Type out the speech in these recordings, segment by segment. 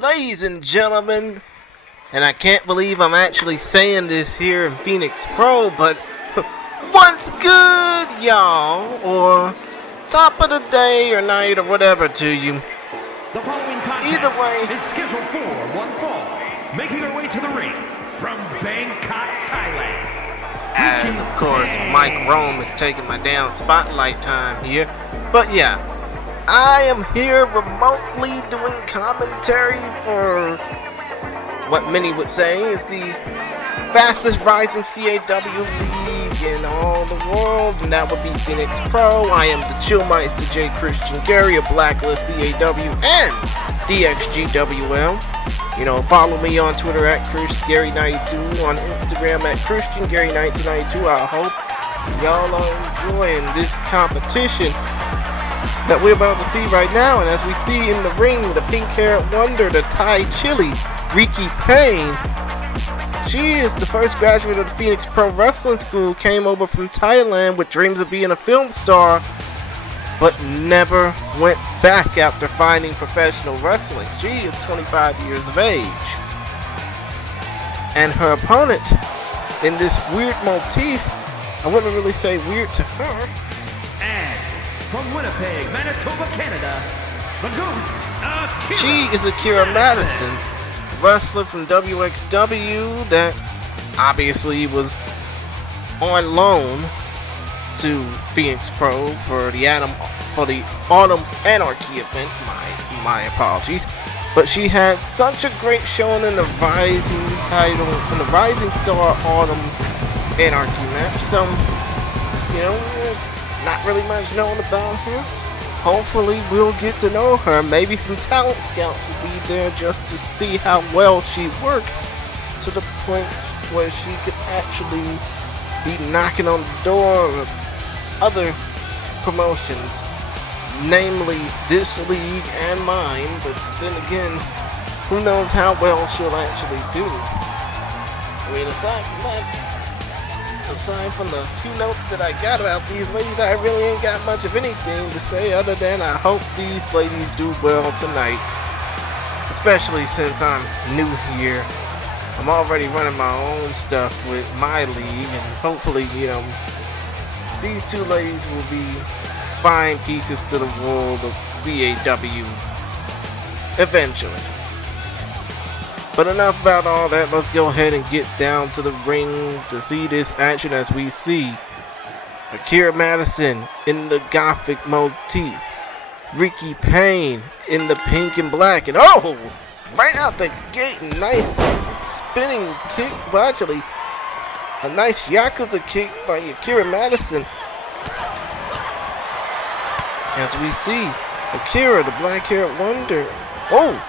Ladies and gentlemen, and I can't believe I'm actually saying this here in Phoenix Pro, but what's good, y'all? Or top of the day or night or whatever to you. The following contest Either way is scheduled for one fall, making her way to the ring from Bangkok, Thailand. As of course Mike Rome is taking my damn spotlight time here. But yeah, I am here remotely doing commentary for what many would say is the fastest rising CAW league in all the world, and that would be Phoenix Pro. I am the Chillmeister J. Christian Gary of Blacklist CAW and DXGWL. You know, follow me on Twitter at ChrisGary92, on Instagram at ChristianGary1992. I hope y'all are enjoying this competition that we're about to see right now. And as we see in the ring, the pink-haired wonder, the Thai chili, Ricci Payne. She is the first graduate of the Phoenix Pro Wrestling School, came over from Thailand with dreams of being a film star, but never went back after finding professional wrestling. She is 25 years of age. And her opponent in this weird motif, I wouldn't really say weird to her. And from Winnipeg, Manitoba, Canada, the Ghost, Akira. She is Akira Maddison, wrestler from WXW that obviously was on loan to Phoenix Pro for the Autumn Anarchy event. My apologies, but she had such a great showing in the Rising title, in the Rising Star Autumn Anarchy match. So, you know, there's not really much known about her. Hopefully we'll get to know her. Maybe some talent scouts will be there just to see how well she worked, to the point where she could actually be knocking on the door of other promotions, namely this league and mine. But then again, who knows how well she'll actually do. I mean, aside from the few notes that I got about these ladies, I really ain't got much of anything to say other than I hope these ladies do well tonight. Especially since I'm new here. I'm already running my own stuff with my league, and hopefully, you know, these two ladies will be fine pieces to the world of CAW eventually. But enough about all that, let's go ahead and get down to the ring to see this action as we see Akira Maddison in the Gothic motif, Ricci Payne in the pink and black, and oh, right out the gate, nice spinning kick, well actually, a nice Yakuza kick by Akira Maddison. As we see Akira, the black-haired wonder, oh!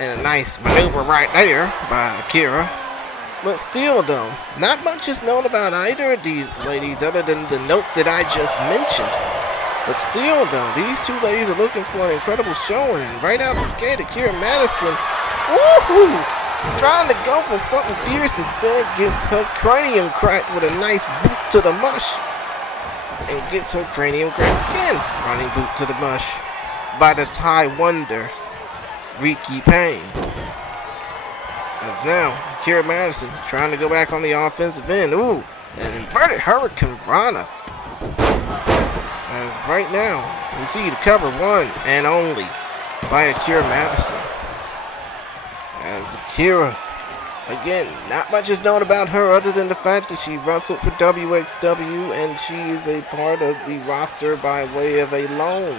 And a nice maneuver right there by Akira. But still though, not much is known about either of these ladies other than the notes that I just mentioned. But still though, these two ladies are looking for an incredible showing. Right out the gate, Akira Maddison, woohoo! Trying to go for something fierce, instead gets her cranium cracked with a nice boot to the mush. And gets her cranium cracked again. Running boot to the mush by the Thai wonder, Ricci Payne. As now, Akira Maddison trying to go back on the offensive end. Ooh, an inverted Hurricane Rana. As right now, we see the cover one and only by Akira Maddison. As Akira, again, not much is known about her other than the fact that she wrestled for WXW and she is a part of the roster by way of a loan.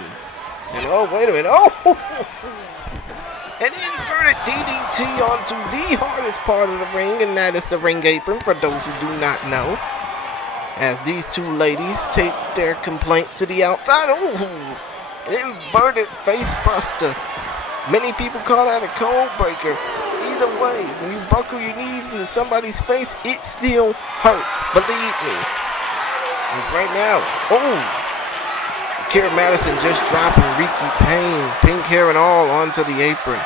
And oh, wait a minute, oh! An inverted DDT onto the hardest part of the ring, and that is the ring apron, for those who do not know. As these two ladies take their complaints to the outside. Ooh, an inverted face buster. Many people call that a cold breaker. Either way, when you buckle your knees into somebody's face, it still hurts. Believe me. As right now, oh, Akira Maddison just dropping Ricci Payne, pink hair and all, onto the apron.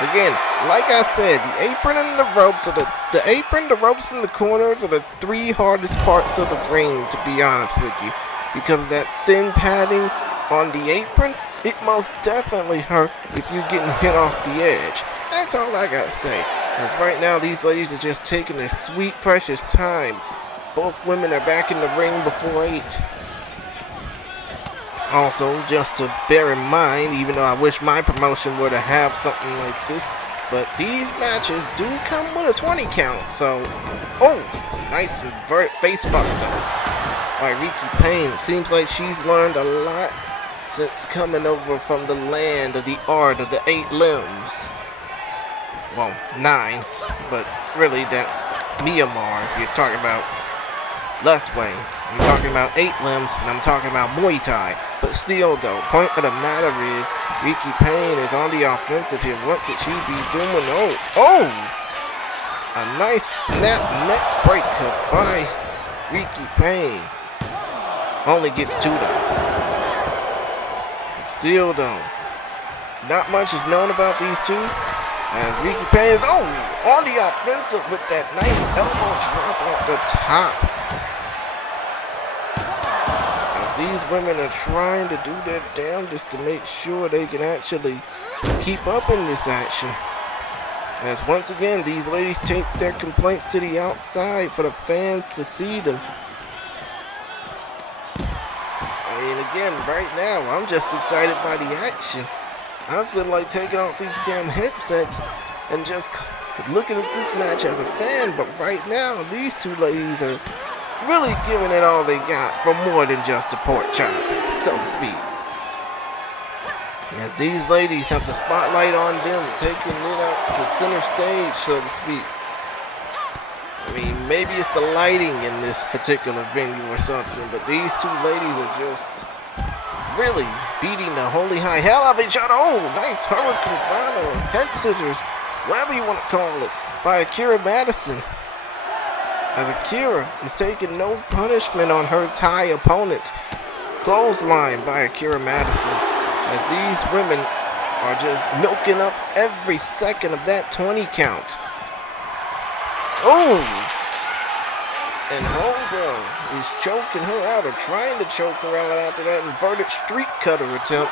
Again, like I said, the apron and the ropes, the apron, the ropes, and the corners are the three hardest parts of the ring, to be honest with you. Because of that thin padding on the apron it most definitely hurt if you're getting hit off the edge. That's all I gotta say. As right now, these ladies are just taking their sweet, precious time. Both women are back in the ring before 8. Also, just to bear in mind, even though I wish my promotion were to have something like this, but these matches do come with a 20 count, so... Oh! Nice inverted face buster by Ricci Payne. It seems like she's learned a lot since coming over from the land of the art of the 8 limbs. Well, 9, but really that's Myanmar if you're talking about left way. I'm talking about 8 limbs, and I'm talking about Muay Thai. But still though, point of the matter is, Ricci Payne is on the offensive here. What could she be doing? Oh! A nice snap neck breaker by Ricci Payne. Only gets 2 though. Still though, not much is known about these two. As Ricci Payne is on the offensive with that nice elbow drop off the top. As these women are trying to do their damnedest to make sure they can actually keep up in this action. As once again, these ladies take their complaints to the outside for the fans to see them. I mean, again, right now, I'm just excited by the action. I feel like taking off these damn headsets and just looking at this match as a fan. But right now, these two ladies are really giving it all they got for more than just a pork chop, so to speak. As these ladies have the spotlight on them, taking it up to center stage, so to speak. I mean, maybe it's the lighting in this particular venue or something, but these two ladies are just really beating the holy high hell out of each other. Oh, nice hurricane run or head scissors, whatever you want to call it, by Akira Maddison. As Akira is taking no punishment on her Thai opponent. Clothesline by Akira Maddison. As these women are just milking up every second of that 20 count. Oh! And homegirl is choking her out, or trying to choke her out after that inverted street cutter attempt,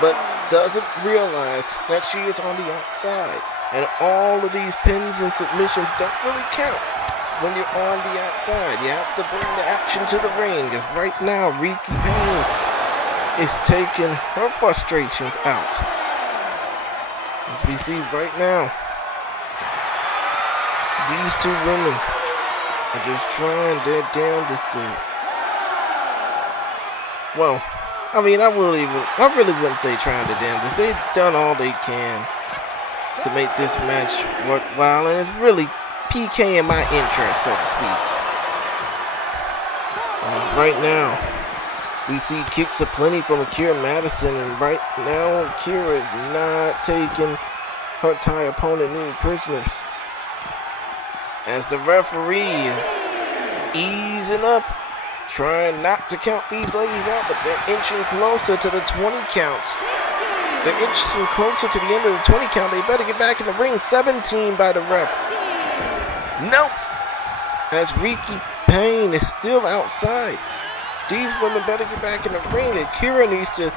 but doesn't realize that she is on the outside. And all of these pins and submissions don't really count when you're on the outside. You have to bring the action to the ring, as right now Ricci Payne is taking her frustrations out. As we see right now, these two women are just trying their damnedest to... Well, I mean, I really wouldn't say trying their damnedest. They've done all they can to make this match worthwhile, and it's really PK in my interest, so to speak. As right now, we see kicks aplenty from Akira Maddison, and right now Akira is not taking her Thai opponent any prisoners. As the referee is easing up, trying not to count these ladies out, but they're inching closer to the 20 count. They're inching closer to the end of the 20 count. They better get back in the ring. 17 by the ref. Nope. As Ricci Payne is still outside. These women better get back in the ring. Akira needs to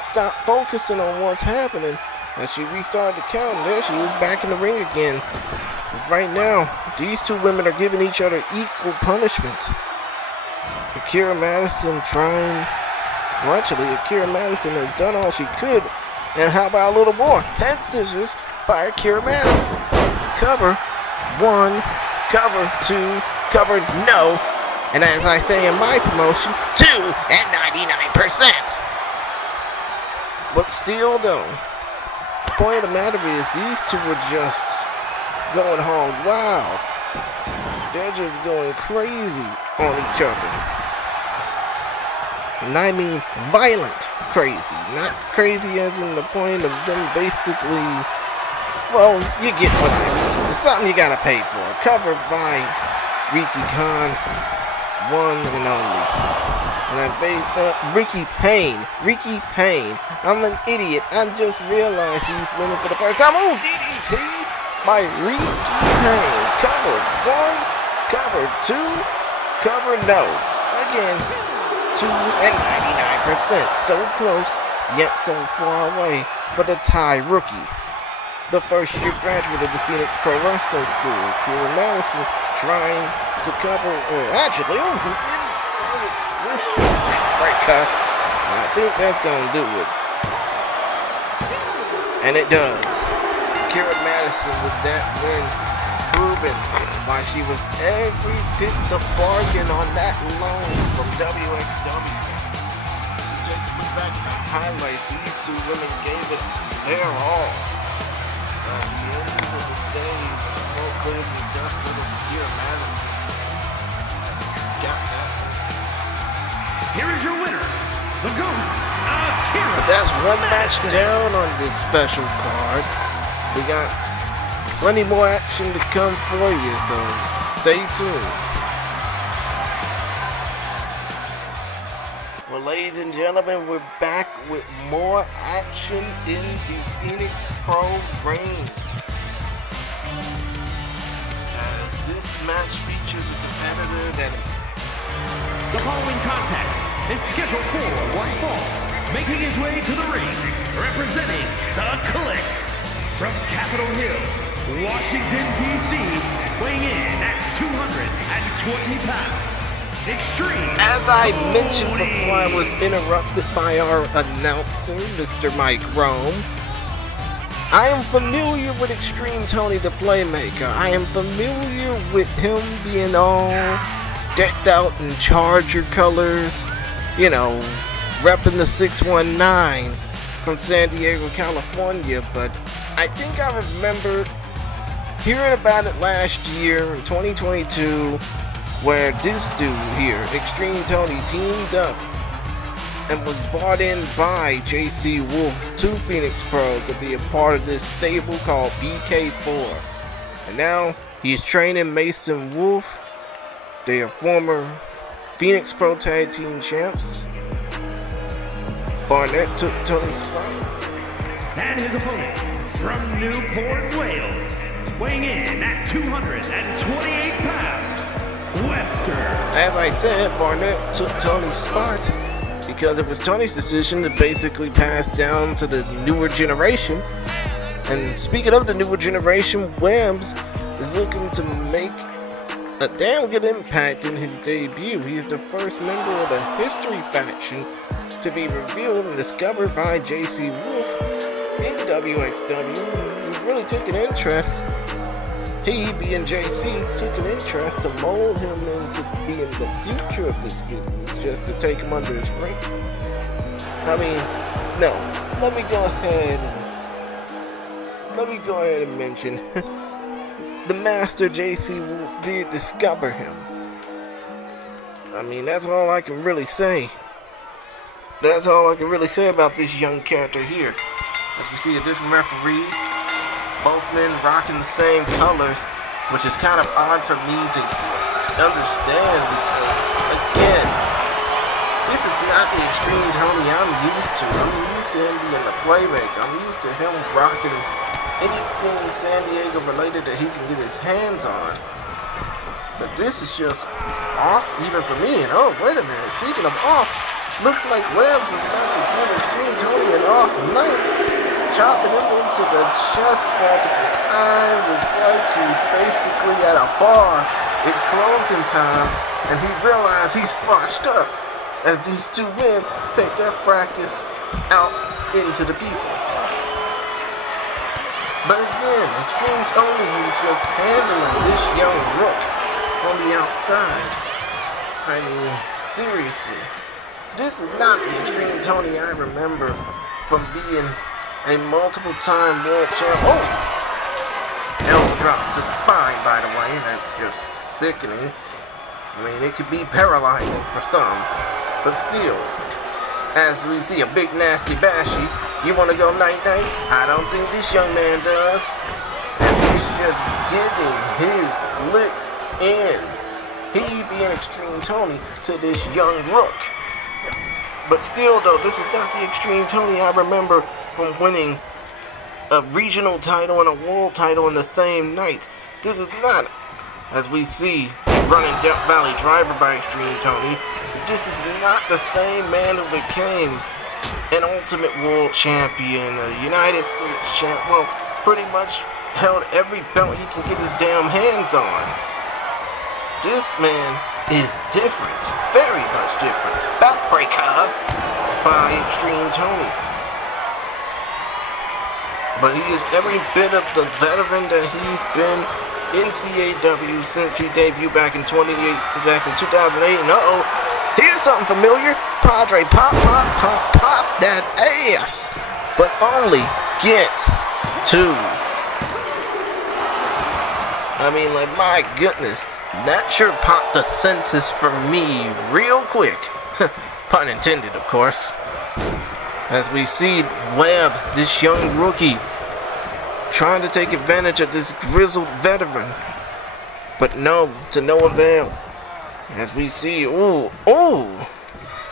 stop focusing on what's happening. As she restarted the count, and there she is back in the ring again. But right now, these two women are giving each other equal punishment. Akira Maddison trying... Well, actually, Akira Maddison has done all she could. And how about a little more? Head scissors by Akira Maddison. Cover 1, cover 2, cover no. And as I say in my promotion, 2 and 99%. But still though, the point of the matter is these two were just going hog wild. They're just going crazy on each other. And I mean violent crazy. Not crazy as in the point of them basically, well, you get what I mean. It's something you gotta pay for. Covered by Ricci Khan, one and only. And I based up Ricci Payne. I'm an idiot. I just realized these women for the first time. Oh, DDT by Ricci Payne. Cover 1, cover 2, cover no. Again, 2 and 99%. So close, yet so far away for the Thai rookie. The first-year graduate of the Phoenix Pro Wrestling School, Akira Maddison, trying to cover, right cut. I think that's going to do it. And it does. Akira Maddison with that win, proving why she was every bit the bargain on that loan from WXW. Take a look back at the highlights. These two women gave it their all. At the end of the day, the smoke clears the dust, so does Akira Maddison. Got that. Here is your winner, the Ghost, Akira. But that's one match down on this special card. We got plenty more action to come for you, so stay tuned. Well, ladies and gentlemen, we're back with more action in the Phoenix Pro ring. As this match features a competitor that... The following contest is scheduled for one fall. Making his way to the ring, representing the Click from Capitol Hill, Washington, D.C., weighing in at 220 pounds. XTreme. As I mentioned before I was interrupted by our announcer, Mr. Mike Rome, I am familiar with XTreme Tony the Playmaker. I am familiar with him being all decked out in Charger colors, you know, repping the 619 from San Diego, California, but I think I remember hearing about it last year in 2022, where this dude here, XTreme Tony, teamed up and was brought in by JC Wolfe to Phoenix Pro to be a part of this stable called BK4. And now he's training Mason Wolfe. They are former Phoenix Pro Tag Team Champs. Barnett took Tony's spot. And his opponent from Newport, Wales, weighing in at 228 pounds, Webster. As I said, Barnett took Tony's spot because it was Tony's decision to basically pass down to the newer generation. And speaking of the newer generation, WEBZ is looking to make a damn good impact in his debut. He's the first member of the History faction to be revealed and discovered by JC Wolfe in WXW. He really took an interest. He, being JC, took an interest to mold him into being the future of this business, just to take him under his wing. I mean, no. Let me go ahead and mention the master JC Wolfe did discover him. I mean, that's all I can really say. That's all I can really say about this young character here. As we see a different referee, both men rocking the same colors, which is kind of odd for me to understand because, again, this is not the XTreme Tony I'm used to. I'm used to him being the playmaker. I'm used to him rocking anything San Diego related that he can get his hands on. But this is just off even for me. And oh, wait a minute. Speaking of off, looks like WEBZ is about to give XTreme Tony an off night, chopping him into the chest multiple times. It's like he's basically at a bar. It's closing time, and he realizes he's washed up as these two men take their fracas out into the people. But again, XTreme Tony was just handling this young rook on the outside. I mean, seriously. This is not the XTreme Tony I remember from being a multiple-time world champ. Oh! Elbow drop to the spine, by the way. That's just sickening. I mean, it could be paralyzing for some. But still, as we see a big nasty bashy, you want to go night-night? I don't think this young man does. As he's just getting his licks in. He being XTreme Tony to this young rook. But still, though, this is not the XTreme Tony I remember from winning a regional title and a world title in the same night. This is not, as we see, running Death Valley Driver by XTreme Tony. This is not the same man who became an Ultimate World Champion, a United States champ. Well, pretty much held every belt he can get his damn hands on. This man is different, very much different. Backbreaker by Extreme Tony. But he is every bit of the veteran that he's been in CAW since he debuted back in 2008, back in 2008. And here's something familiar. Padre pop that ass, but only gets 2. I mean, like, my goodness, that sure popped the senses for me real quick. Pun intended, of course. As we see WEBZ, this young rookie, trying to take advantage of this grizzled veteran. But no, to no avail. As we see,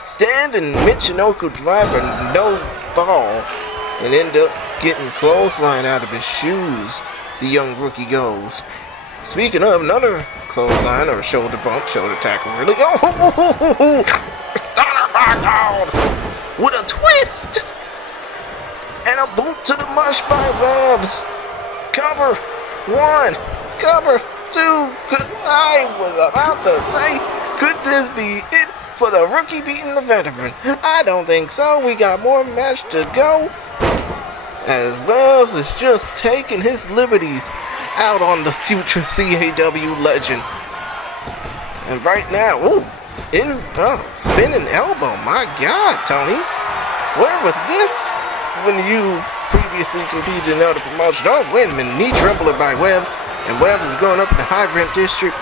standing Michinoku driver, no ball, and end up getting clothesline out of his shoes. The young rookie goes. Speaking of another clothesline or shoulder bump, shoulder tackle, really. Stunner by God! With a twist! And a boot to the mush by WEBZ. Cover 1, cover 2. I was about to say, could this be it for the rookie beating the veteran? I don't think so. We got more match to go. As WEBZ is just taking his liberties out on the future CAW legend. And right now, spinning elbow. My God, Tony. Where was this when you previously competed in other promotions? Oh, wait a minute. Knee trembler by WEBZ. And WEBZ is going up in the high rent district.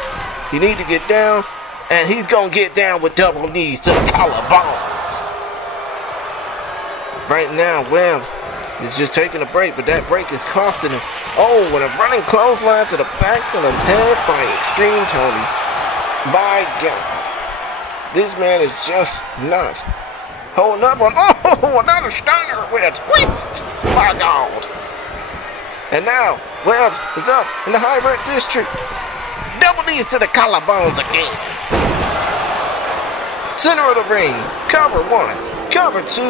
You need to get down. And he's going to get down with double knees to the collarbones. Right now, WEBZ is just taking a break. But that break is costing him. Oh, and a running clothesline to the back of the head by Extreme Tony. My God. This man is just not holding up on. Oh, another stunner with a twist. My God. And now, WEBZ is up in the high rent district. Double knees to the collarbones again. Center of the ring. Cover 1, cover 2.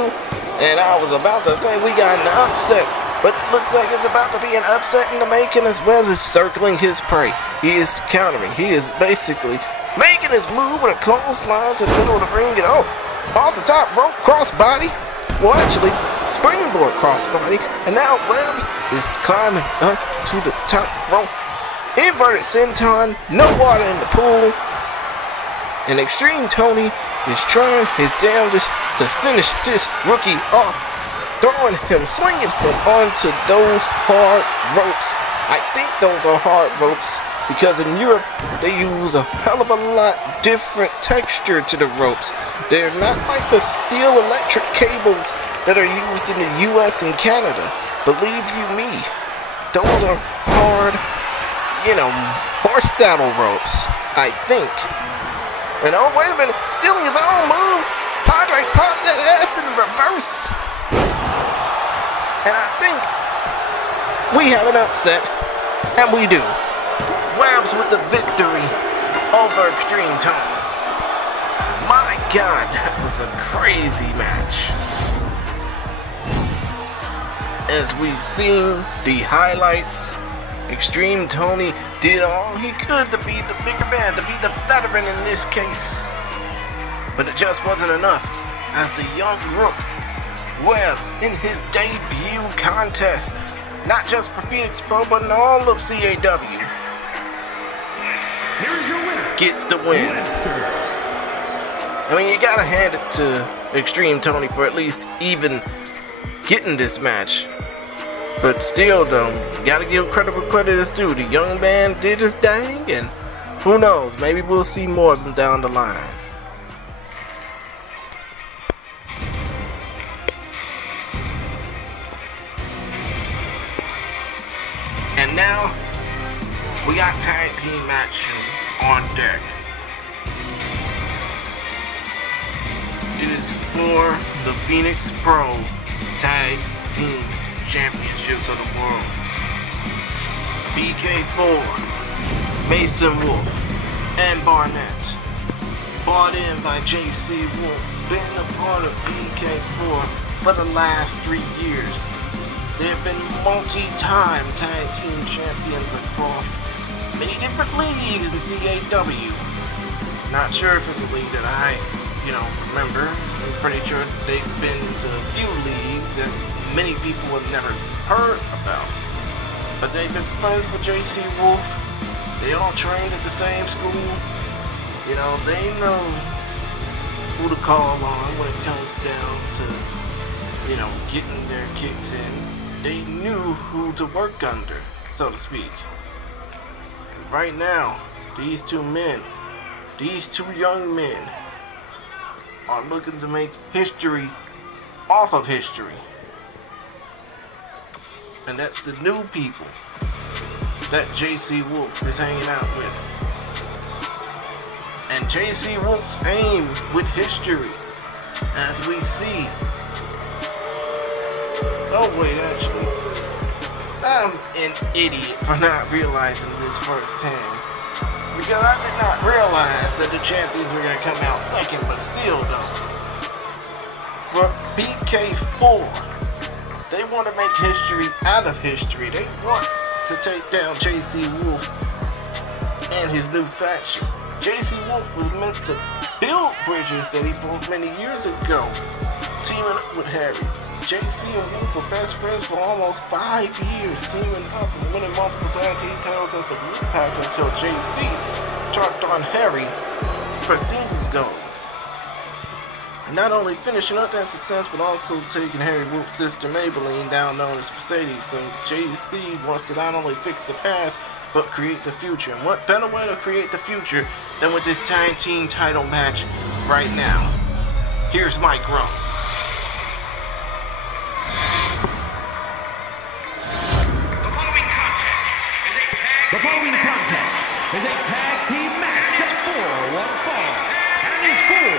And I was about to say we got an upset. But it looks like it's about to be an upset in the making as WEBZ is circling his prey. He is countering. He is basically making his move with a clothesline to the middle of the ring. And off the top rope, crossbody. Well, actually, springboard crossbody. And now WEBZ is climbing up to the top rope. Inverted senton, no water in the pool. And Extreme Tony is trying his damnedest to finish this rookie off. Throwing him, swinging him onto those hard ropes. I think those are hard ropes because in Europe they use a hell of a lot different texture to the ropes. They're not like the steel electric cables that are used in the US and Canada. Believe you me, those are hard, horse saddle ropes, I think. And oh, wait a minute, stealing his own move. Padre popped that ass in reverse. And I think we have an upset, and we do. WEBZ with the victory over Extreme Tony. My God, that was a crazy match. As we've seen the highlights, Extreme Tony did all he could to be the bigger man, to be the veteran in this case. But it just wasn't enough, as the young rook WEBZ in his debut contest, not just for Phoenix Pro, but in all of CAW, Here's your winner, gets the win. I mean, you gotta hand it to Extreme Tony for at least even getting this match. But still, though, you gotta give credit where credit is due. The young man did his thing, and who knows, maybe we'll see more of him down the line. And now, we got tag team action on deck. It is for the Phoenix Pro Tag Team Championships of the world. BK4, Mason Wolfe, and Barnett. Bought in by JC Wolfe, been a part of BK4 for the last 3 years. They have been multi-time tag team champions across many different leagues in CAW. Not sure if it's a league that I, remember. I'm pretty sure they've been to a few leagues that many people have never heard about. But they've been friends with JC Wolfe. They all trained at the same school. They know who to call on when it comes down to, getting their kicks in. They knew who to work under, so to speak. And right now, these two young men, are looking to make history off of history. And that's the new people that JC Wolfe is hanging out with. And JC Wolfe's aim with history, as we see. Oh wait, actually, I'm an idiot for not realizing this firsthand. Because I did not realize that the champions were going to come out second, but still though. For BK4, they want to make history out of history. They want to take down JC Wolfe and his new faction. JC Wolfe was meant to build bridges that he broke many years ago, teaming up with Harry. JC and Wolfe were best friends for almost 5 years, teaming up and winning multiple tag team titles as the Wolfpack until JC chalked on Harry for singles gold. Not only finishing up that success, but also taking Harry Wolfe's sister Maybelline, down known as Mercedes. So JC wants to not only fix the past, but create the future. And what better way to create the future than with this tag team title match right now? Here's Mike Rowe. The following contest is a tag team match set for one fall and is for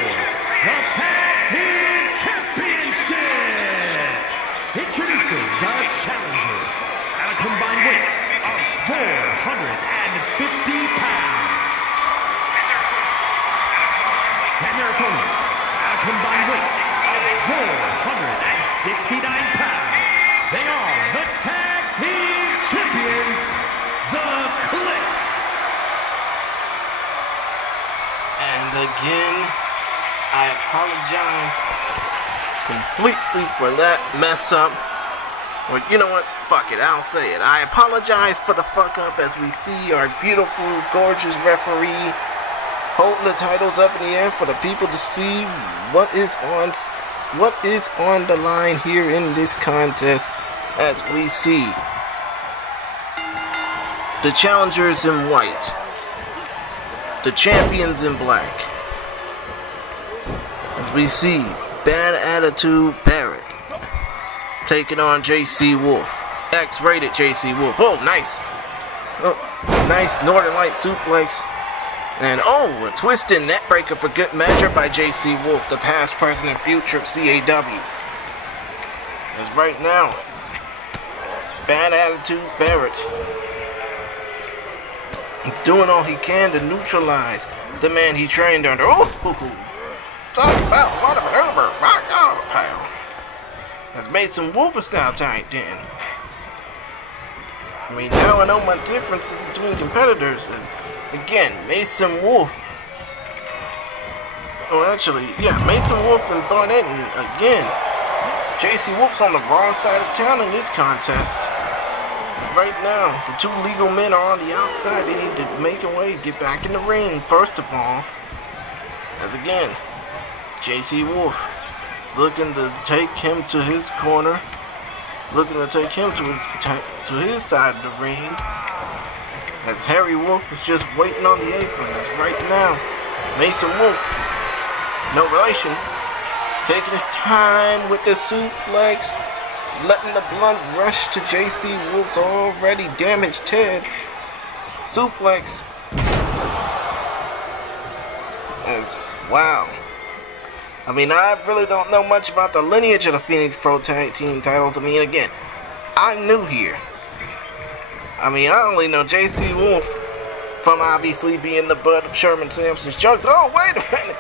the Tag Team Championship. Introducing the challengers at a combined weight of 450 pounds. And their opponents at a combined weight of 469 pounds. They are the Tag Team Champions, the Click. And again, I apologize completely for that mess up. Or you know what? Fuck it, I'll say it. I apologize for the fuck up as we see our beautiful, gorgeous referee holding the titles up in the air for the people to see what is on the line here in this contest, as we see the challengers in white, the champions in black. As we see Bad Attitude Barrett taking on JC Wolfe, X-rated JC Wolfe. Oh, nice. Oh, nice Northern Light suplex. And a twisted net breaker for good measure by JC Wolfe, the past, present, and future of CAW. As right now, Bad Attitude Barrett doing all he can to neutralize the man he trained under. Oh, talk about what of an Uber, my God, pal. Has made some Wolfe style tight then. I mean, now I know my differences between competitors is, again, Mason Wolfe. Oh, actually, yeah, Mason Wolfe and Barnett, and again, JC Wolfe's on the wrong side of town in this contest. Right now, the two legal men are on the outside. They need to make a way, get back in the ring, first of all. As again, JC Wolfe is looking to take him to his corner, looking to take him to his side of the ring. As Harry Wolfe is just waiting on the apron. As right now, Mason Wolfe, no relation, taking his time with the suplex, letting the blood rush to JC Wolfe's already damaged head. Suplex. As, wow. I mean, I really don't know much about the lineage of the Phoenix Pro Tag Team titles. I mean, again, I'm new here. I mean, I only know JC Wolfe from obviously being the butt of Sherman Sampson's jokes. Oh, wait a minute.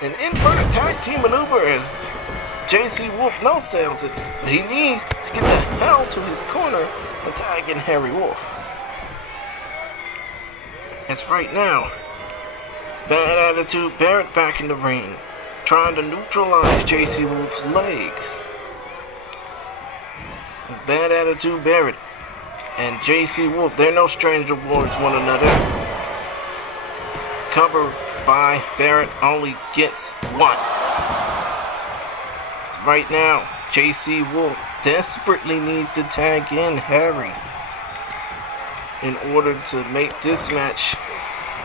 An inverted tag team maneuver as JC Wolfe no-sells it, but he needs to get the hell to his corner and tag in Harry Wolfe. As right now, Bad Attitude Barrett back in the ring, trying to neutralize JC Wolfe's legs. As Bad Attitude Barrett and JC Wolfe, they're no stranger towards one another. Cover by Barrett only gets one. Right now, JC Wolfe desperately needs to tag in Harry in order to make this match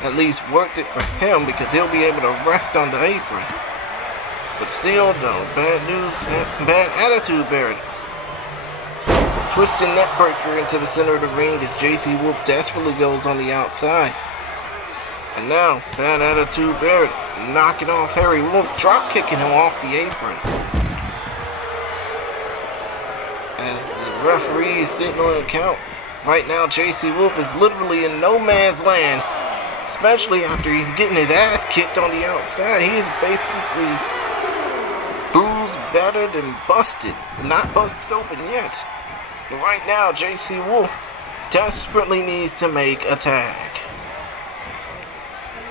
at least worth it for him, because he'll be able to rest on the apron. But still though, bad attitude Barrett. Twisting neckbreaker into the center of the ring as JC Wolfe desperately goes on the outside. And now, Bad Attitude Barrett knocking off Harry Wolfe, drop kicking him off the apron. As the referee is signaling a count. Right now, JC Wolfe is literally in no man's land, especially after he's getting his ass kicked on the outside. He is basically bruised, battered, and busted. Not busted open yet. But right now, JC Wolfe desperately needs to make a tag.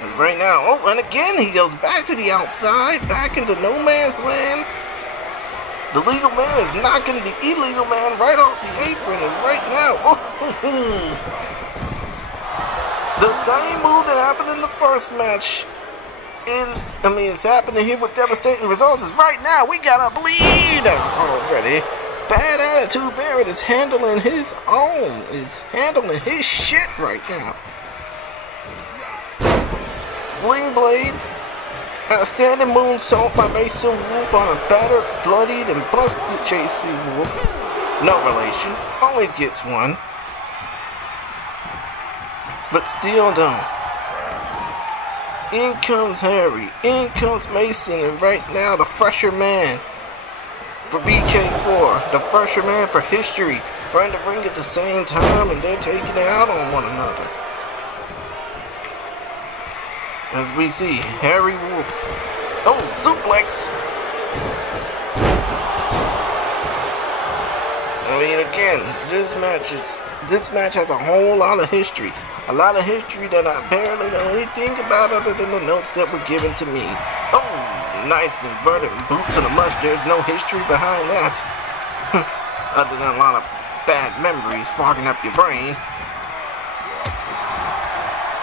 And right now, oh, and again, he goes back to the outside, back into no man's land. The legal man is knocking the illegal man right off the apron. Is right now. The same move that happened in the first match. It's happening here with devastating results. Is right now. We got a bleed already. Bad Attitude Barrett is handling his own. Is handling his shit right now. Sling Blade. And a standing moonsault by Mason Wolfe on a battered, bloodied, and busted JC Wolfe. No relation. Only gets one. But still though. In comes Harry. In comes Mason. And right now the fresher man for BK4. The fresher man for history. Are in the ring at the same time. And they're taking it out on one another. As we see, Harry Wolfe. Oh, suplex! Again, this match has a whole lot of history. A lot of history that I barely know anything about other than the notes that were given to me. Oh, nice inverted boot to the mush. There's no history behind that. Other than a lot of bad memories fogging up your brain.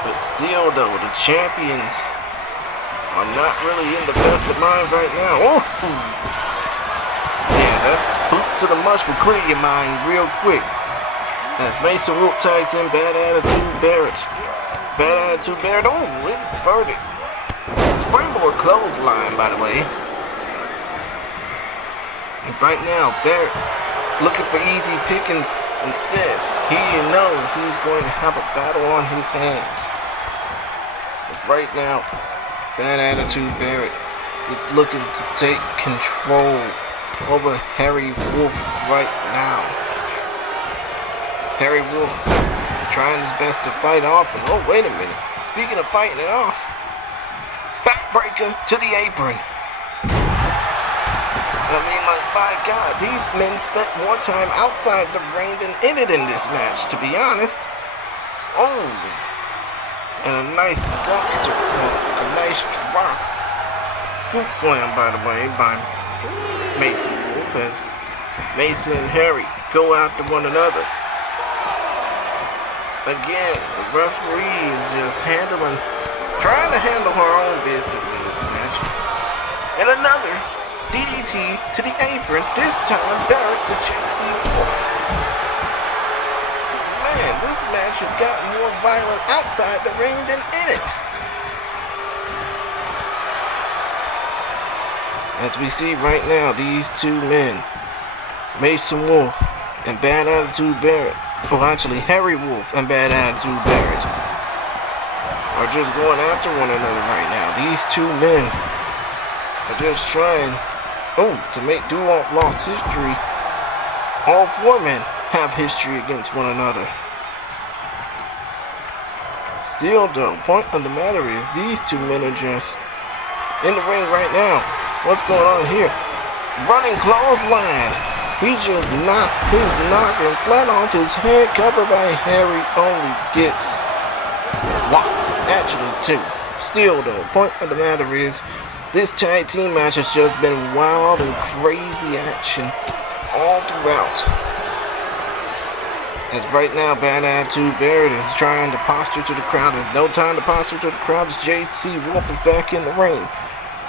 But still though, the champions are not really in the best of mind right now. Oh! Yeah, that boot to the mush will clear your mind real quick. As Mason Wolfe tags in Bad Attitude Barrett. Bad Attitude Barrett, oh, inverted. Springboard clothesline, by the way. And right now, Barrett looking for easy pickings. Instead, he knows he's going to have a battle on his hands. Right now, Bad Attitude Barrett is looking to take control over Harry Wolfe right now. Harry Wolfe trying his best to fight off. And oh, wait a minute. Speaking of fighting it off, backbreaker to the apron. My God, these men spent more time outside the ring than in it in this match, to be honest. Oh. And a nice dumpster, a nice drop. Scoop slam, by the way, by Mason Wolfe, as Mason and Harry go after one another. Again, the referee is just trying to handle her own business in this match. And another DDT to the apron, this time Barrett to JC Wolfe. Man, this match has gotten more violent outside the ring than in it. As we see right now, these two men, Mason Wolfe and Bad Attitude Barrett, well actually Harry Wolfe and Bad Attitude Barrett, are just going after one another right now. These two men are just trying, to make do-off lost history. All four men have history against one another. Still though, point of the matter is these two men are just in the ring right now. What's going on here? running clothesline. He just knocked his noggin flat off his head, covered by Harry. Only gets one, actually two. Still though, point of the matter is, this tag team match has just been wild and crazy action all throughout. As right now, Bad Attitude Barrett is trying to posture to the crowd. There's no time to posture to the crowd as JC Wolfe is back in the ring.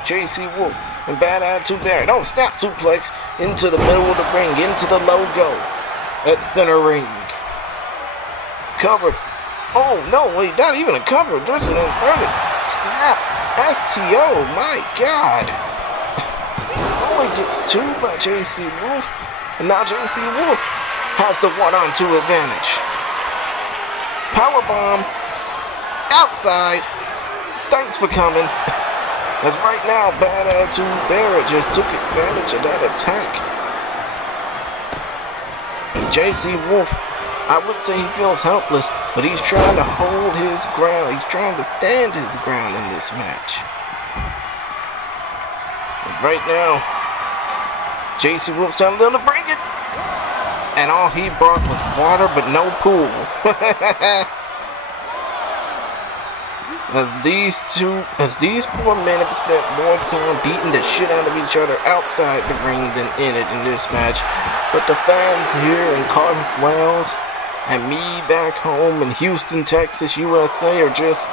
JC Wolfe and Bad Attitude Barrett. Oh, snap suplex into the middle of the ring, into the logo at center ring. Covered. Oh, no, wait, not even a cover. There's an inverted snap. STO, my God. Only gets two by JC Wolfe. And now JC Wolfe has the 1-on-2 advantage. Powerbomb. Outside. Thanks for coming. As right now, Bad Attitude Barrett just took advantage of that attack. And JC Wolfe, I would say he feels helpless, but he's trying to hold his ground. He's trying to stand his ground in this match. And right now, JC Wolfe's telling them to bring it. And all he brought was water, but no pool. As these four men have spent more time beating the shit out of each other outside the ring than in it in this match. But the fans here in Cardiff, Wales, and me back home in Houston, Texas, USA are just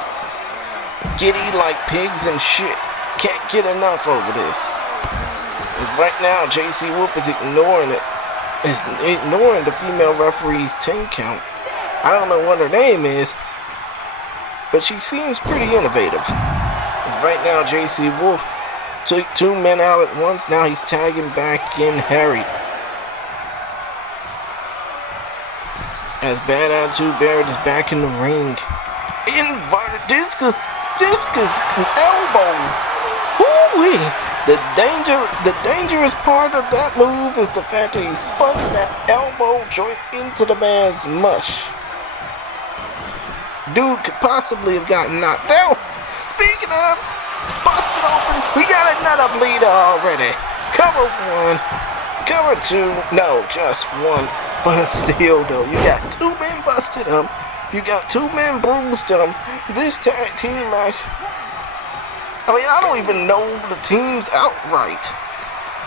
giddy like pigs and shit. Can't get enough over this. As right now, JC Wolfe is ignoring it. Is ignoring the female referee's 10 count. I don't know what her name is, but she seems pretty innovative. As right now, JC Wolfe took two men out at once. Now he's tagging back in Harry. As Bad Attitude Barrett is back in the ring. Inverted discus elbow. Woo-wee. The dangerous part of that move is the fact that he spun that elbow joint into the man's mush. Dude could possibly have gotten knocked out. Speaking of, busted open, we got another bleeder already. Cover one, cover two, no, just one. But still though, you got two men busted up, you got two men bruised up. This tag team match, I mean, I don't even know the teams outright.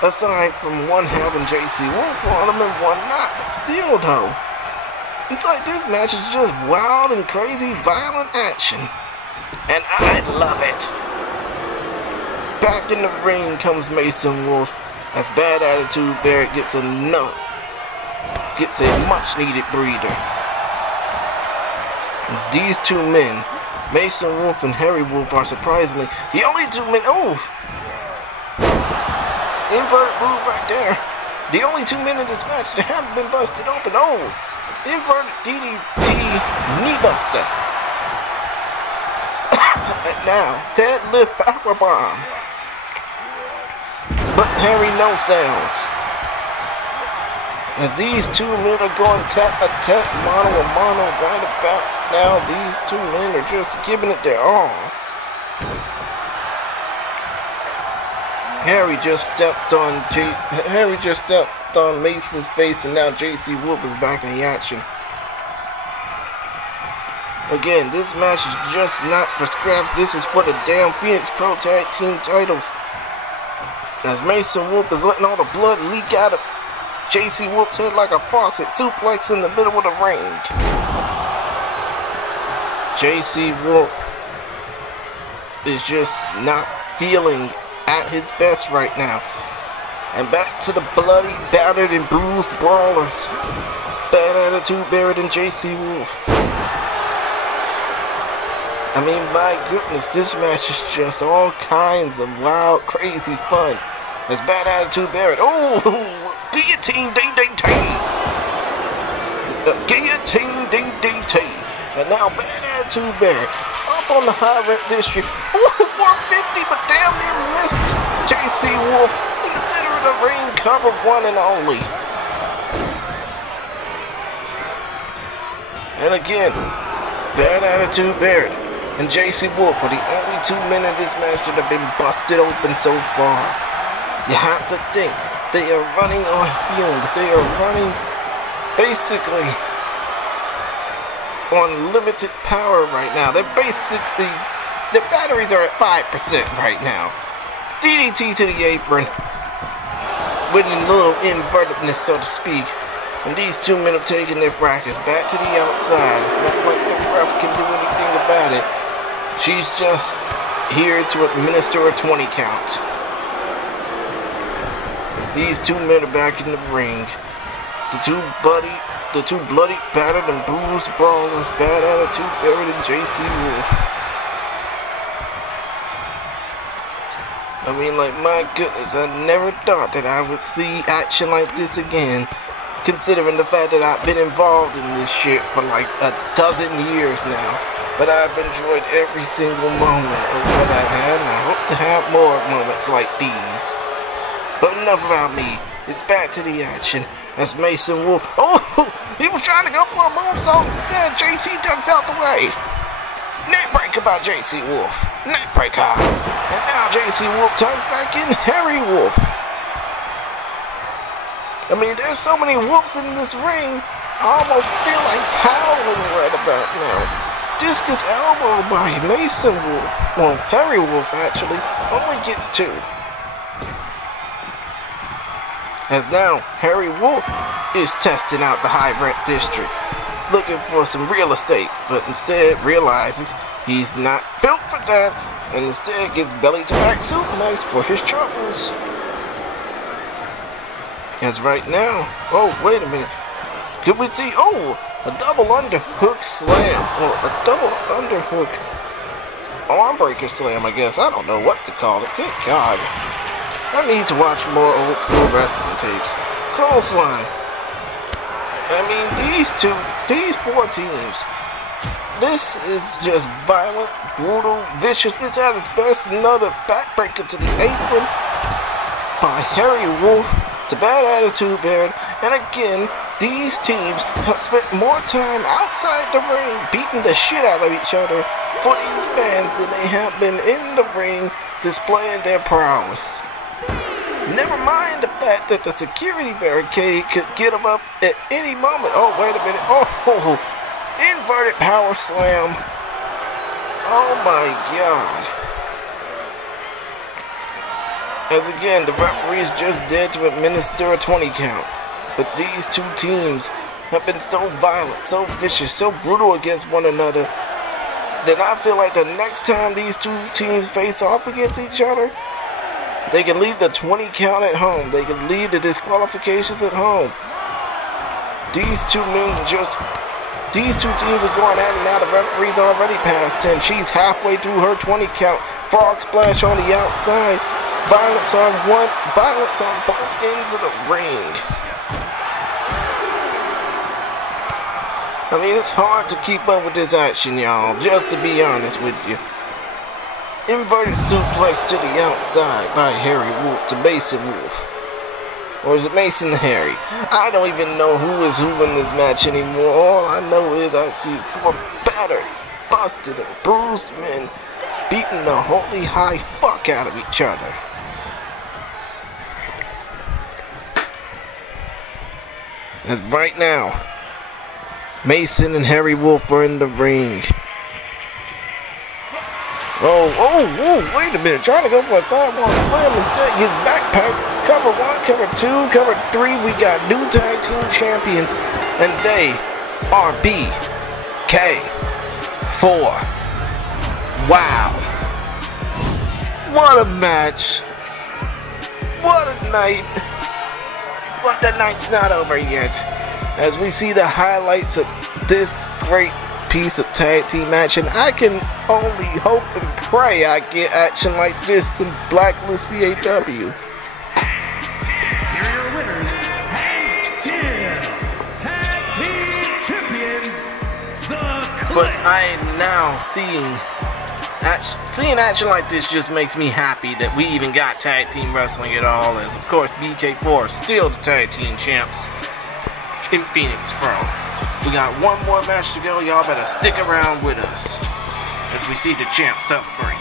Aside from one having JC Wolfe on them and one not. But still though, it's like this match is just wild and crazy, violent action. And I love it. Back in the ring comes Mason Wolfe as Bad Attitude Barrett gets a much needed breather. As these two men, Mason Wolfe and Harry Wolfe, are surprisingly the only two men. Oh! Inverted move right there. The only two men in this match that haven't been busted open. Oh! Inverted DDT knee buster. And now, deadlift powerbomb. But Harry no sales. As these two men are going tat-a-tat, mano-a-mano right about now, these two men are just giving it their all. Harry just stepped on Mason's face, and now JC Wolfe is back in the action. Again, this match is just not for scraps. This is for the damn Phoenix Pro Tag Team titles. As Mason Wolfe is letting all the blood leak out of JC Wolfe's head like a faucet, suplex in the middle of the ring. JC Wolfe is just not feeling at his best right now. And back to the bloody, battered, and bruised brawlers. Bad Attitude Barrett and JC Wolfe. I mean, my goodness, this match is just all kinds of wild, crazy fun. As Bad Attitude Barrett, oh, guillotine DDT. Guillotine DDT. And now Bad Attitude Barrett up on the high rent district. Ooh, 450, but damn near missed JC Wolfe in the center of the ring, cover one and only. And again, Bad Attitude Barrett and JC Wolfe are the only two men in this match that have been busted open so far. You have to think They are running on fumes. They are running basically on limited power right now. Their batteries are at 5% right now. DDT to the apron, with a little invertedness, so to speak. And these two men have taken their fracas back to the outside. It's not like the ref can do anything about it. She's just here to administer a 20 count. These two men are back in the ring. The two bloody, battered and bruised brawlers, Bad Attitude, Barrett and JC Wolfe. I mean, like, my goodness, I never thought that I would see action like this again, considering the fact that I've been involved in this shit for like a dozen years now. But I've enjoyed every single moment of what I've had, and I hope to have more moments like these. But enough about me. It's back to the action as Mason Wolfe. Oh, he was trying to go for a moonsault instead. JC ducked out the way. Neckbreaker by JC Wolfe. Neckbreaker. And now JC Wolfe ties back in Harry Wolfe. I mean, there's so many Wolves in this ring, I almost feel like howling right about now. Discus elbow by Mason Wolfe. Well, Harry Wolfe actually only gets 2. As now, Harry Wolfe is testing out the high rent district, looking for some real estate, but instead realizes he's not built for that, and instead gets belly to back suplex for his troubles. As right now, oh wait a minute, could we see, oh, a double underhook slam, or a double underhook armbreaker slam, I guess, I don't know what to call it, good God. I need to watch more old school wrestling tapes. Clothesline. I mean, these 4 teams, this is just violent, brutal, viciousness at its best. Another backbreaker to the apron by Harry Wolfe to Bad Attitude Barrett. And again, these teams have spent more time outside the ring beating the shit out of each other for these fans than they have been in the ring displaying their prowess. Never mind the fact that the security barricade could get them up at any moment. Oh, wait a minute. Oh, inverted power slam. Oh my God. As again, the referee is just there to administer a 20 count. But these two teams have been so violent, so vicious, so brutal against one another that I feel like the next time these two teams face off against each other, they can leave the 20 count at home. They can leave the disqualifications at home. These two teams are going at it now. The referee's already past 10. She's halfway through her 20 count. Frog splash on the outside. Violence on both ends of the ring. I mean, it's hard to keep up with this action, y'all. Just to be honest with you. Inverted suplex to the outside by Harry Wolfe to Mason Wolfe. Or is it Mason to Harry? I don't even know who is who in this match anymore. All I know is I see 4 battered, busted, and bruised men beating the holy high fuck out of each other. As right now, Mason and Harry Wolfe are in the ring. Oh, wait a minute. Trying to go for a sidewalk slam instead. Gets backpack. Cover 1, cover 2, cover 3. We got new tag team champions. And they are BK4. Wow. What a match. What a night. But the night's not over yet. As we see the highlights of this great piece of tag team action, I can only hope and pray I get action like this in Blacklist CAW. Here are your winners, and still tag team champions, the Click. But I am now seeing action like this just makes me happy that we even got tag team wrestling at all, as of course BK4 is still the tag team champs in Phoenix Pro. We got one more match to go. Y'all better stick around with us as we see the champ celebrate.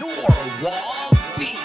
Norwalk Beats.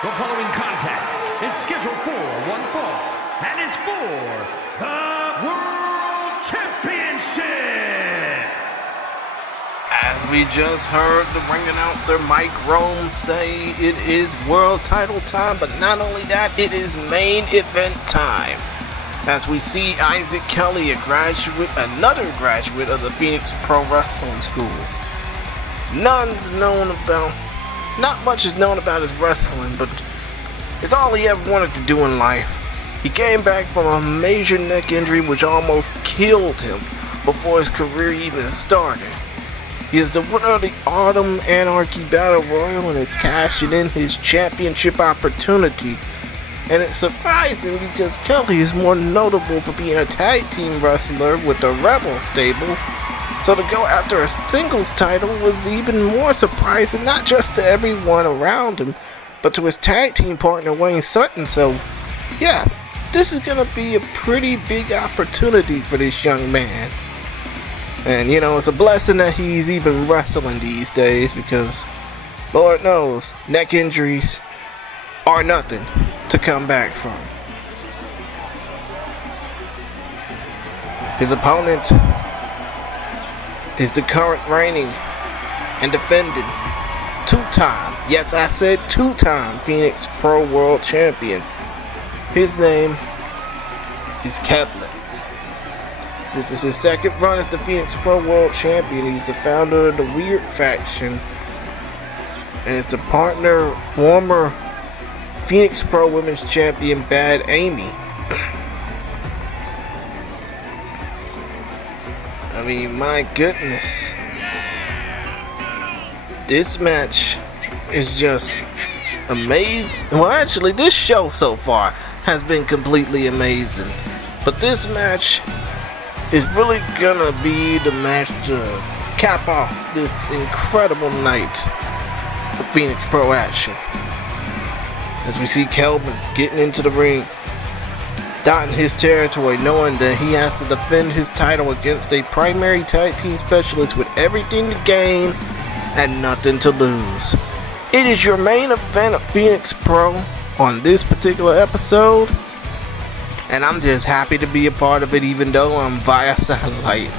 The following contest is scheduled for one fall and is for the World Championship. As we just heard the ring announcer Mike Rome say, it is world title time, but not only that, it is main event time. As we see Issac Kelley, another graduate of the Phoenix Pro Wrestling School. Not much is known about his wrestling, but it's all he ever wanted to do in life. He came back from a major neck injury which almost killed him before his career even started. He is the winner of the Autumn Anarchy Battle Royal and is cashing in his championship opportunity. And it's surprising because Kelley is more notable for being a tag team wrestler with the Rebel stable. So to go after a singles title was even more surprising, not just to everyone around him, but to his tag team partner Wayne Sutton. So yeah, this is gonna be a pretty big opportunity for this young man. And you know, it's a blessing that he's even wrestling these days, because Lord knows, neck injuries are nothing to come back from. His opponent is the current reigning and defending two-time, yes I said two-time Phoenix Pro World Champion. His name is Kelley. This is his second run as the Phoenix Pro World Champion. He's the founder of the Weird Faction and is the partner of former Phoenix Pro Women's Champion Bad Amy. I mean, my goodness. This match is just amazing. Well, actually, this show so far has been completely amazing. But this match is really gonna be the match to cap off this incredible night of Phoenix Pro action. As we see Kelvin getting into the ring, dotting his territory, knowing that he has to defend his title against a primary tag team specialist with everything to gain and nothing to lose. It is your main event of Phoenix Pro on this particular episode, and I'm just happy to be a part of it, even though I'm via satellite.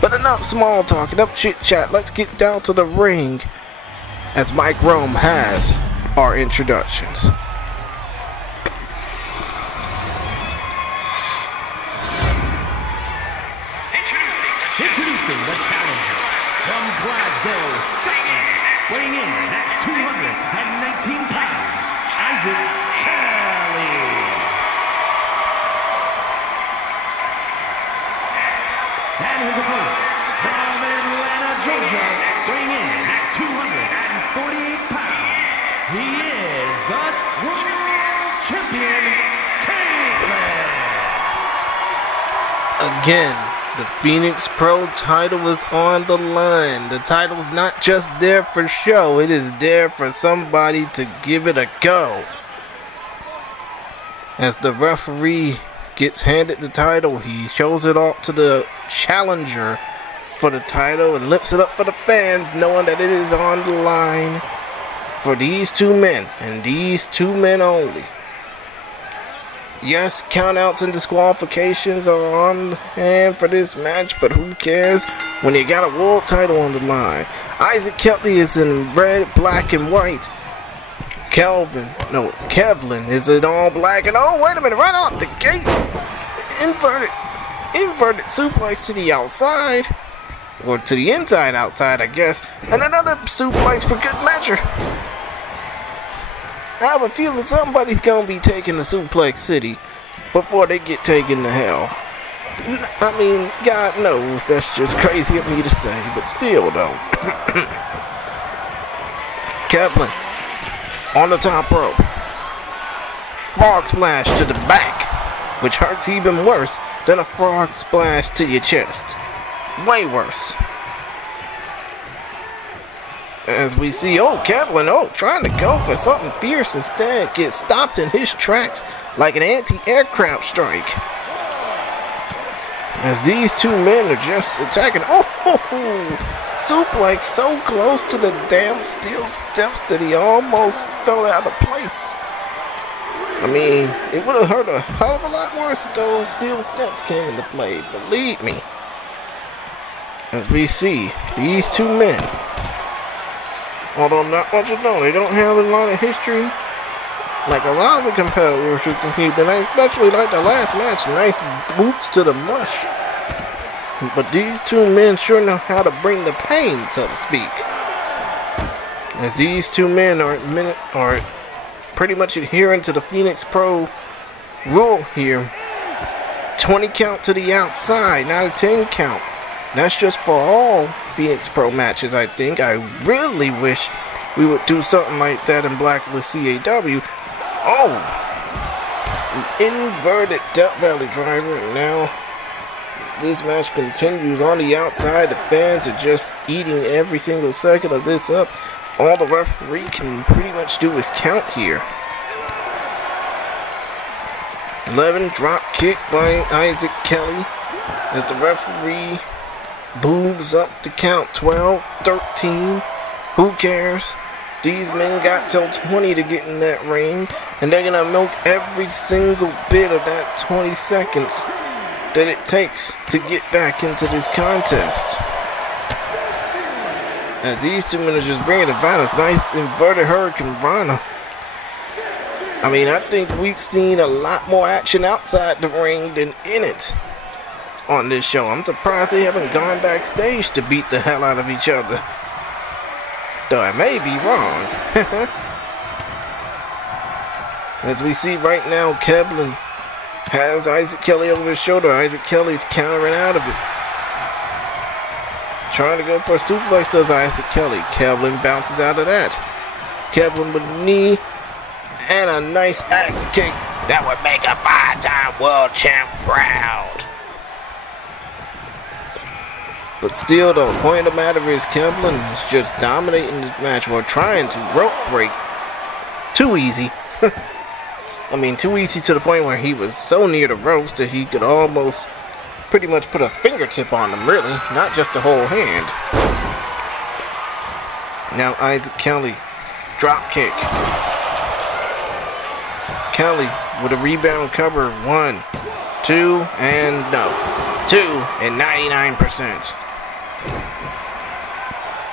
But enough small talk, enough chit chat. Let's get down to the ring as Mike Rome has our introductions. Introducing the challenger from Glasgow, Scotland, weighing in at 219 pounds, Issac Kelley. And his opponent from Atlanta, Georgia, weighing in at 248 pounds, he is the World Champion, Kelley. Again, the Phoenix Pro title is on the line. The title's not just there for show, it is there for somebody to give it a go. As the referee gets handed the title, he shows it off to the challenger for the title and lifts it up for the fans, knowing that it is on the line for these two men, and these two men only. Yes, countouts and disqualifications are on hand for this match, but who cares when you got a world title on the line? Issac Kelley is in red, black, and white. Kevlin is in all black, and oh, wait a minute, right off the gate, inverted suplex to the outside, or to the inside outside, I guess, and another suplex for good measure. I have a feeling somebody's gonna be taking the Suplex City before they get taken to hell. I mean, God knows that's just crazy of me to say, but still though. Kevlin on the top rope. Frog splash to the back, which hurts even worse than a frog splash to your chest. Way worse. As we see, Kevlin, trying to go for something fierce instead, gets stopped in his tracks like an anti-aircraft strike. As these two men are just attacking, suplex so close to the damn steel steps that he almost fell out of place. I mean, it would have hurt a hell of a lot worse if those steel steps came into play, believe me. As we see, these two men, although not much of them, they don't have a lot of history like a lot of the competitors who compete tonight, especially like the last match, nice boots to the mush. But these two men sure know how to bring the pain, so to speak. As these two men are pretty much adhering to the Phoenix Pro rule here. 20 count to the outside, not a 10 count. That's just for all Phoenix Pro matches, I think. I really wish we would do something like that in Blacklist CAW. Inverted Death Valley Driver. And now this match continues on the outside. The fans are just eating every single second of this up. All the referee can pretty much do is count here. 11 drop kick by Issac Kelley as the referee moves up the count. 12, 13, who cares? These men got till 20 to get in that ring, and they're gonna milk every single bit of that 20 seconds that it takes to get back into this contest. As these two men are just bringing the violence. Nice inverted Hurricane Rana. I mean, I think we've seen a lot more action outside the ring than in it on this show. I'm surprised they haven't gone backstage to beat the hell out of each other. Though I may be wrong. As we see right now, Kevlin has Issac Kelley over his shoulder. Issac Kelley's countering out of it. Trying to go for a suplex does Issac Kelley. Kevlin bounces out of that. Kevlin with a knee and a nice axe kick that would make a 5-time world champ proud. But still, the point of the matter is Kevlin is just dominating this match while trying to rope break. Too easy. I mean, too easy to the point where he was so near the ropes that he could almost pretty much put a fingertip on them, really, not just a whole hand. Now Issac Kelley, drop kick. Kelley with a rebound cover. 1, 2, and no. 2 and 99%.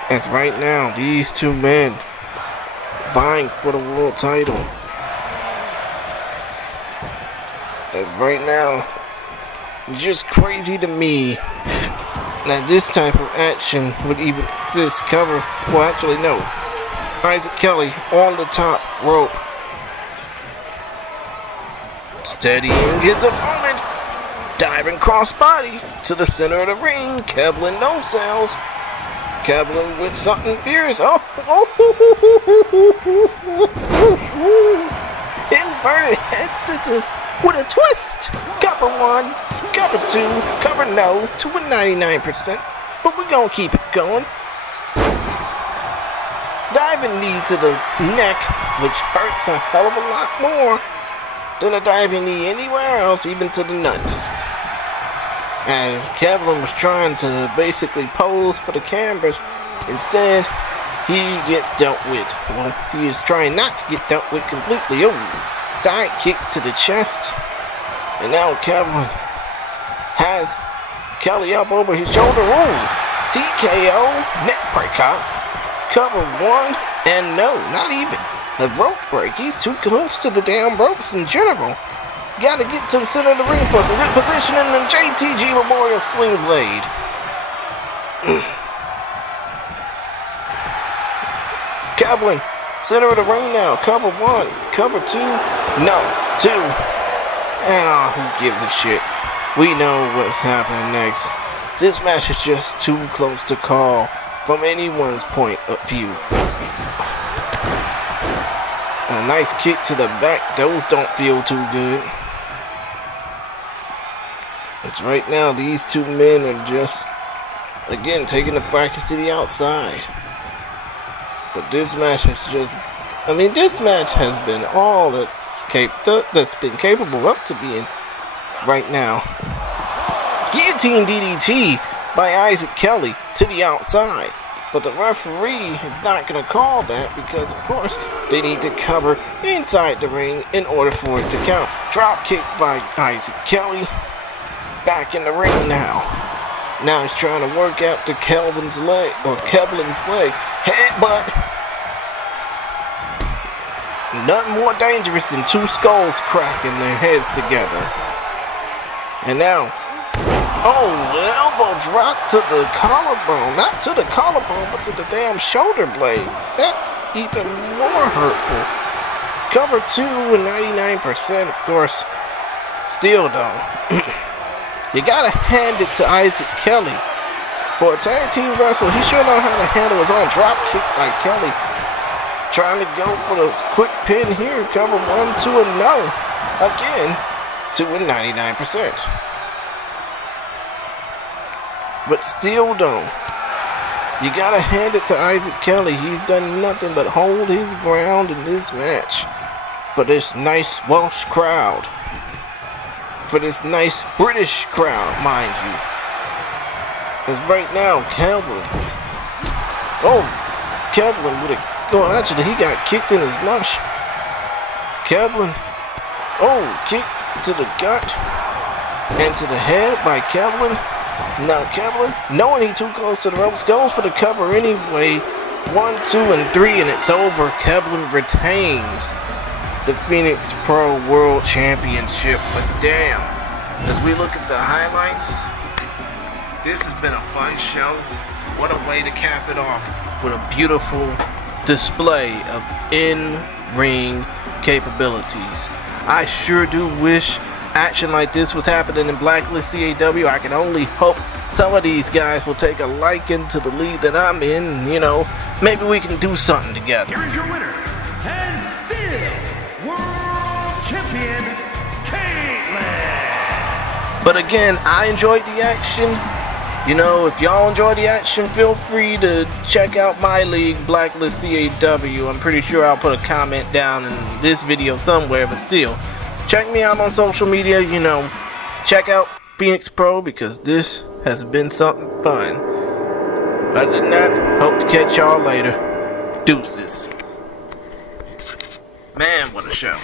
As right now, these two men vying for the world title. As right now, just crazy to me that this type of action would even exist. Cover, well actually no. Issac Kelley on the top rope, steadying his opponent, diving crossbody to the center of the ring. Kevlin no sells. Kevlin with something fierce. Inverted head scissors with a twist. Cover 1, cover 2, cover no to a 99%. But we're gonna keep it going. Diving knee to the neck, which hurts a hell of a lot more than a diving knee anywhere else, even to the nuts. As Kevlin was trying to basically pose for the cameras, instead he gets dealt with. Well, he is trying not to get dealt with completely. Oh, side kick to the chest. And now Kevin has Kelley up over his shoulder. Ooh, TKO, neck breaker. Cover one, and no, not even a rope break. He's too close to the damn ropes in general. Gotta get to the center of the ring for some good positioning in the JTG Memorial Sling Blade. Kevin, center of the ring now. Cover one, cover two, no, two. And who gives a shit? We know what's happening next. This match is just too close to call from anyone's point of view. A nice kick to the back. Those don't feel too good. It's right now these two men are just, again, taking the practice to the outside. But this match is just, I mean, this match has been all that's been capable up to being right now. Guillotine DDT by Issac Kelley to the outside. But the referee is not going to call that because, of course, they need to cover inside the ring in order for it to count. Drop kick by Issac Kelley. Back in the ring now. Now he's trying to work out to Kevlin's legs. Headbutt. Nothing more dangerous than two skulls cracking their heads together. And now, oh, elbow drop to the collarbone. Not to the collarbone, but to the damn shoulder blade. That's even more hurtful. Cover 2 and 99%, of course. Still, though. You gotta hand it to Issac Kelley. For a tag team wrestler, he sure knows how to handle his own drop kick by Kelley. Trying to go for the quick pin here. Cover 1, 2, and no. Again, 2 and 99%. But still don't. You gotta hand it to Issac Kelley. He's done nothing but hold his ground in this match. For this nice Welsh crowd. For this nice British crowd, mind you. As right now, Kevlin. Oh, Kevlin with a... Oh, actually, he got kicked in his mush. Kevlin. Oh, kick to the gut. And to the head by Kevlin. Now Kevlin, knowing he's too close to the ropes, goes for the cover anyway. 1, 2, and 3, and it's over. Kevlin retains the Phoenix Pro World Championship. But damn, as we look at the highlights, this has been a fun show. What a way to cap it off with a beautiful display of in-ring capabilities. I sure do wish action like this was happening in Blacklist CAW. I can only hope some of these guys will take a liking to the league that I'm in. You know, maybe we can do something together. Here is your winner, and still World Champion, Caitlyn. But again, I enjoyed the action. You know, if y'all enjoy the action, feel free to check out my league, Blacklist CAW. I'm pretty sure I'll put a comment down in this video somewhere, but still, check me out on social media. You know, check out Phoenix Pro because this has been something fun. Other than that, hope to catch y'all later. Deuces. Man, what a show.